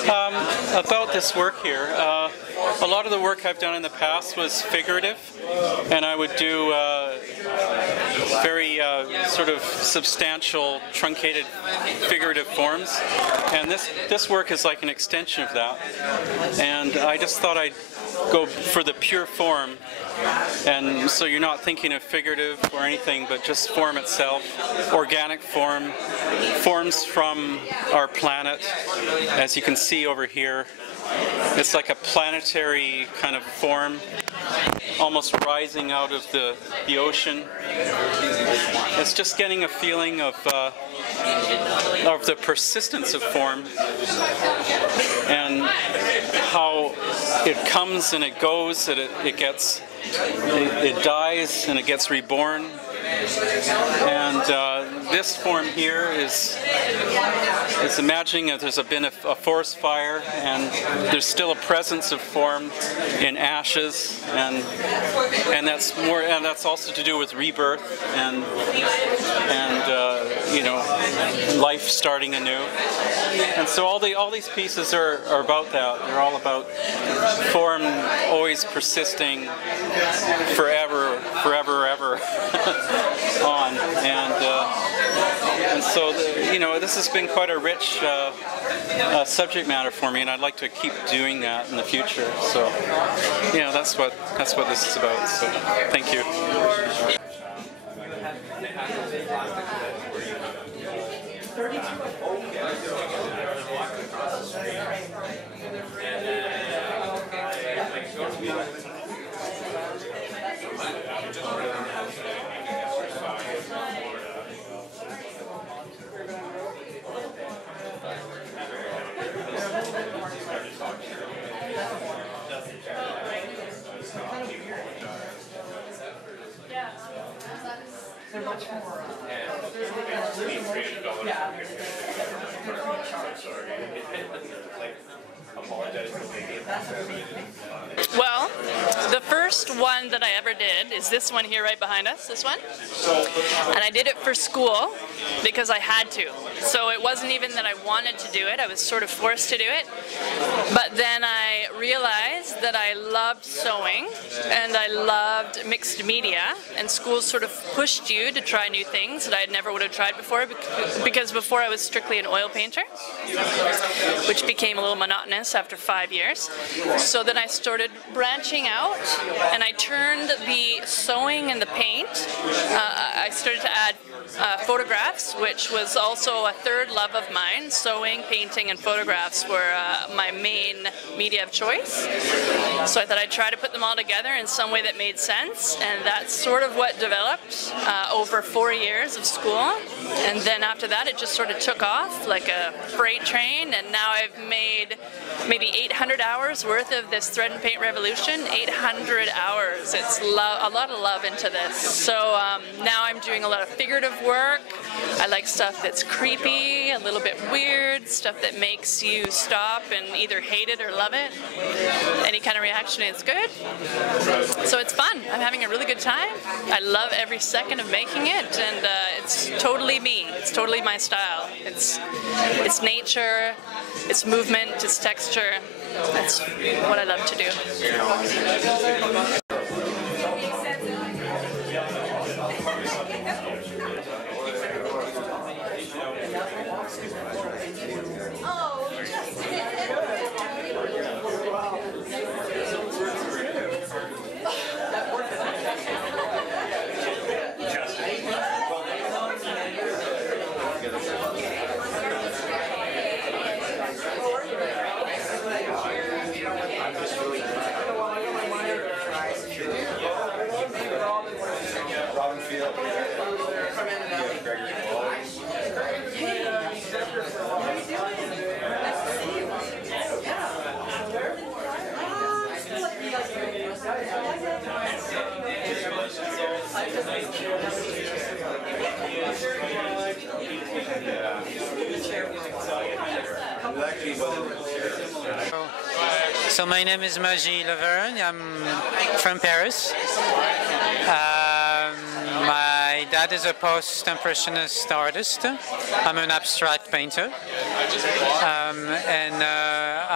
About this work here, a lot of the work I've done in the past was figurative, and I would do very sort of substantial, truncated figurative forms, and this work is like an extension of that, and I just thought I'd go for the pure form, and so you're not thinking of figurative or anything, but just form itself, organic form, forms from our planet, as you can see over here. It's like a planetary kind of form, almost rising out of the ocean. It's just getting a feeling of the persistence of form and how it comes and it goes, and it dies and it gets reborn. And this form here is imagining that there's been a forest fire, and there's still a presence of form in ashes, and that's also to do with rebirth and you know, life starting anew. And so all these pieces are about that. They're all about form always persisting forever, ever on. And so you know, this has been quite a rich subject matter for me, and I'd like to keep doing that in the future. So you know, that's what this is about. So thank you. Well, the first one that I ever did is this one here right behind us, this one. And I did it for school because I had to. So it wasn't even that I wanted to do it, I was sort of forced to do it. But then I realized that I loved sewing and I loved mixed media, and schools sort of pushed you to try new things that I never would have tried before, because before I was strictly an oil painter, which became a little monotonous after 5 years. So then I started branching out, and I turned the sewing and the paint. I started to add photographs, which was also a third love of mine. Sewing, painting, and photographs were my main media of choice. So I thought I'd try to put them all together in some way that made sense, and that's sort of what developed over 4 years of school. And then after that, it just sort of took off like a freight train, and now I've made maybe 800 hours worth of this thread and paint revolution. 800 hours. It's a lot of love into this. So now I'm doing a lot of figurative work. I like stuff that's creepy, a little bit weird, stuff that makes you stop and either hate it or love it. Any kind of reaction is good. So it's fun. I'm having a really good time. I love every second of making it, and it's totally me. It's totally my style. It's nature, it's movement, it's texture. That's what I love to do. So my name is Majie Lavergne. I'm from Paris. My dad is a post-impressionist artist. I'm an abstract painter. And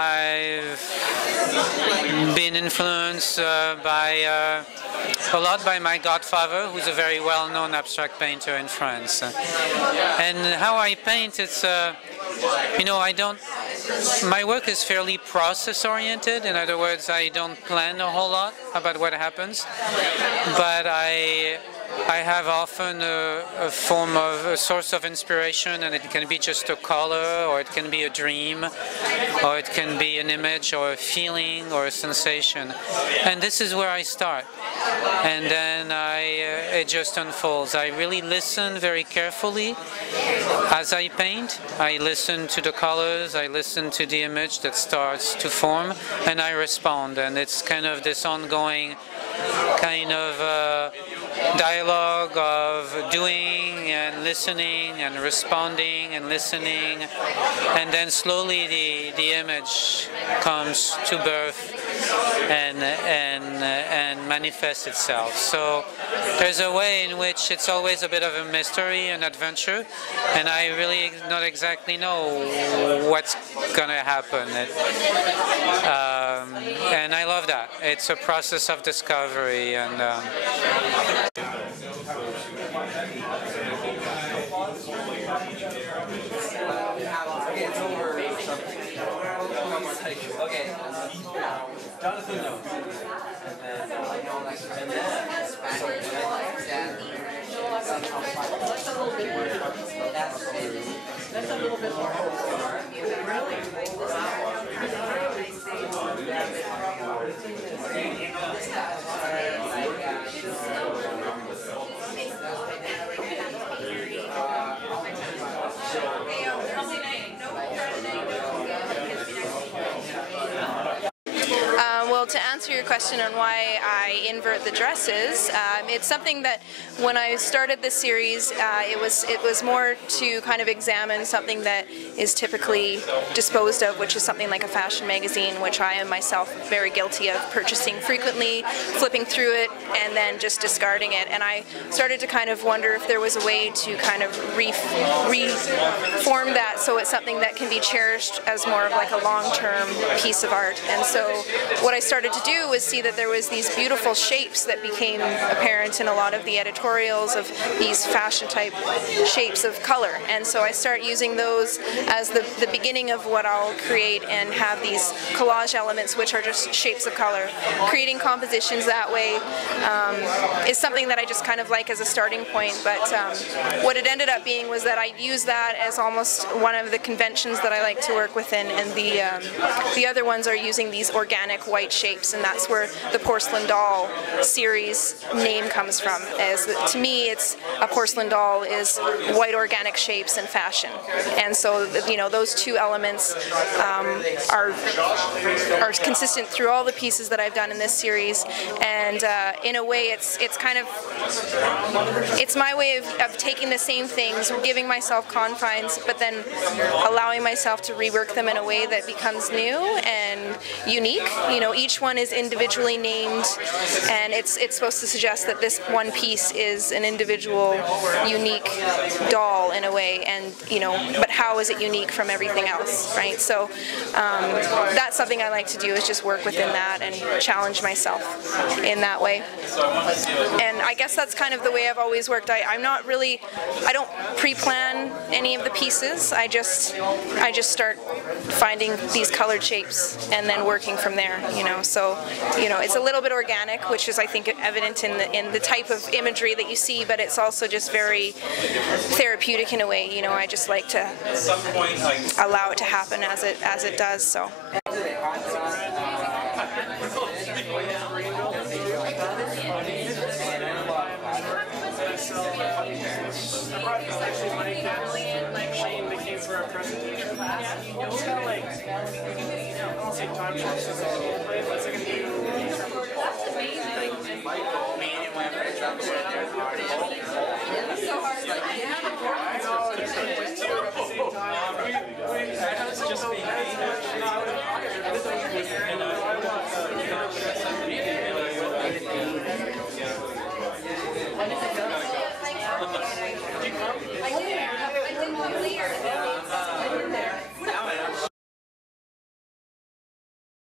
been influenced a lot by my godfather, who's a very well-known abstract painter in France. And how I paint, it's, my work is fairly process-oriented. In other words, I don't plan a whole lot about what happens, but I have often a form of a source of inspiration, and it can be just a color, or it can be a dream, or it can be an image, or a feeling, or a sensation. And this is where I start. And then it just unfolds. I really listen very carefully as I paint. I listen to the colors, I listen to the image that starts to form, and I respond. And it's kind of this ongoing kind of dialogue of doing and listening and responding and listening, and then slowly the image comes to birth and manifests itself. So there's a way in which it's always a bit of a mystery and adventure, and I really not exactly know what's gonna happen. And I love that. It's a process of discovery, and Well, to answer your question on why I invert the dresses, it's something that when I started this series, it was more to kind of examine something that is typically disposed of, which is something like a fashion magazine, which I am myself very guilty of purchasing frequently, flipping through it, and then just discarding it. And I started to kind of wonder if there was a way to kind of reform that so it's something that can be cherished as more of like a long-term piece of art. And so what I started to do was see that there was these beautiful shapes that became apparent in a lot of the editorials of these fashion type shapes of color. And so I start using those as the beginning of what I'll create, and have these collage elements which are just shapes of color. Creating compositions that way is something that I just kind of like as a starting point, but what it ended up being was that I used that as almost one of the conventions that I like to work within, and the other ones are using these organic white shapes, and that's where the porcelain doll series name comes from. As to me, it's a porcelain doll is white organic shapes and fashion, and so those two elements are consistent through all the pieces that I've done in this series. And in a way, it's kind of my way of taking the same things, giving myself confines, but then allowing myself to rework them in a way that becomes new and unique. Each one is individually named, and it's supposed to suggest that this one piece is an individual, unique doll in a way, and but how is it unique from everything else, right? So that's something I like to do, is just work within that and challenge myself in that way. And I guess that's kind of the way I've always worked. I don't pre-plan any of the pieces. I just start finding these colored shapes and then working from there. So it's a little bit organic, which is, I think, evident in the type of imagery that you see, but it's also just very therapeutic in a way. I just like to allow it to happen as it does. So.